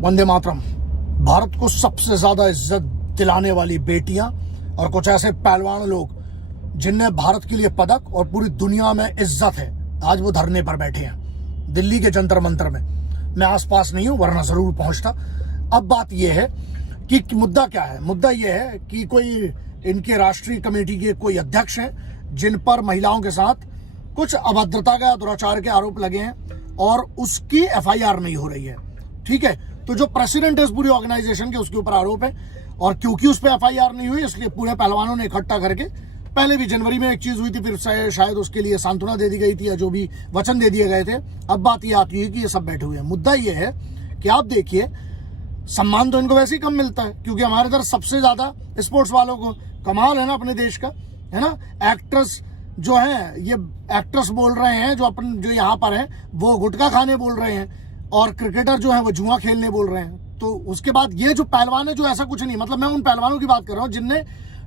वंदे मातरम। भारत को सबसे ज्यादा इज्जत दिलाने वाली बेटियां और कुछ ऐसे पहलवान लोग जिनने भारत के लिए पदक और पूरी दुनिया में इज्जत है, आज वो धरने पर बैठे हैं दिल्ली के जंतर मंतर में। मैं आसपास नहीं हूं, वरना जरूर पहुंचता। अब बात यह है कि मुद्दा क्या है। मुद्दा यह है कि कोई इनके राष्ट्रीय कमेटी के कोई अध्यक्ष हैं जिन पर महिलाओं के साथ कुछ अभद्रता का, दुराचार के आरोप लगे हैं और उसकी एफआईआर नहीं हो रही है। ठीक है, तो जो प्रेसिडेंट है इस पूरी ऑर्गेनाइजेशन के, उसके ऊपर आरोप है और क्योंकि उस पर एफआईआर नहीं हुई, इसलिए पूरे पहलवानों ने इकट्ठा करके, पहले भी जनवरी में एक चीज हुई थी, फिर शायद उसके लिए सांत्वना दे दी गई थी या जो भी वचन दे दिए गए थे। अब बात ये आती है कि ये सब बैठे हुए हैं। मुद्दा ये है कि आप देखिए, सम्मान तो इनको वैसे ही कम मिलता है क्योंकि हमारे इधर सबसे ज्यादा स्पोर्ट्स वालों को, कमाल है ना अपने देश का, है ना। एक्ट्रेस जो है, ये एक्ट्रेस बोल रहे हैं जो यहाँ पर है वो गुटखा खाने बोल रहे हैं, और क्रिकेटर जो है वो जुआ खेलने बोल रहे हैं। तो उसके बाद ये जो पहलवान है जो ऐसा कुछ नहीं, मतलब मैं उन पहलवानों की बात कर रहा हूँ जिनने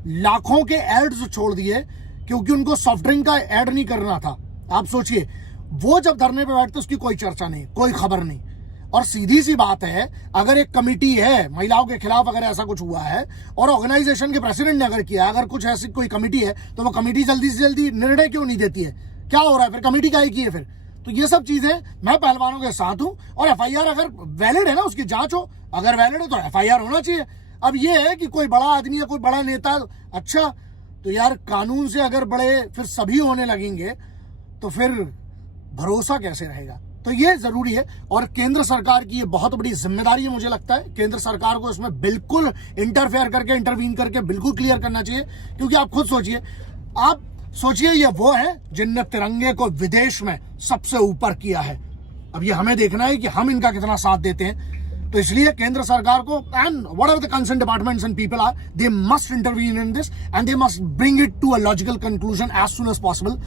लाखों के एड्स छोड़ दिए क्योंकि उनको सॉफ्ट ड्रिंक का एड नहीं करना था। आप सोचिए, वो जब धरने पे बैठते उसकी कोई चर्चा नहीं, कोई खबर नहीं। और सीधी सी बात है, अगर एक कमेटी है महिलाओं के खिलाफ, अगर ऐसा कुछ हुआ है और ऑर्गेनाइजेशन के प्रेसिडेंट ने अगर किया, अगर कुछ ऐसी कोई कमेटी है, तो वो कमेटी जल्दी से जल्दी निर्णय क्यों नहीं देती है? क्या हो रहा है फिर? कमेटी का ही की है फिर? तो ये सब चीजें, मैं पहलवानों के साथ हूं और एफआईआर अगर वैलिड है ना, उसकी जांच हो, अगर वैलिड है तो एफआईआर होना चाहिए। अब ये है कि कोई बड़ा आदमी या कोई बड़ा नेता, अच्छा तो यार कानून से अगर बड़े फिर सभी होने लगेंगे तो फिर भरोसा कैसे रहेगा? तो ये जरूरी है और केंद्र सरकार की ये बहुत बड़ी जिम्मेदारी है। मुझे लगता है केंद्र सरकार को इसमें बिल्कुल इंटरफेयर करके, इंटरवीन करके बिल्कुल क्लियर करना चाहिए। क्योंकि आप खुद सोचिए, ये वो है जिनने तिरंगे को विदेश में सबसे ऊपर किया है। अब ये हमें देखना है कि हम इनका कितना साथ देते हैं। तो इसलिए केंद्र सरकार को, and what are the concern departments and people are, they must intervene in this and they must bring it to a logical conclusion as soon as possible.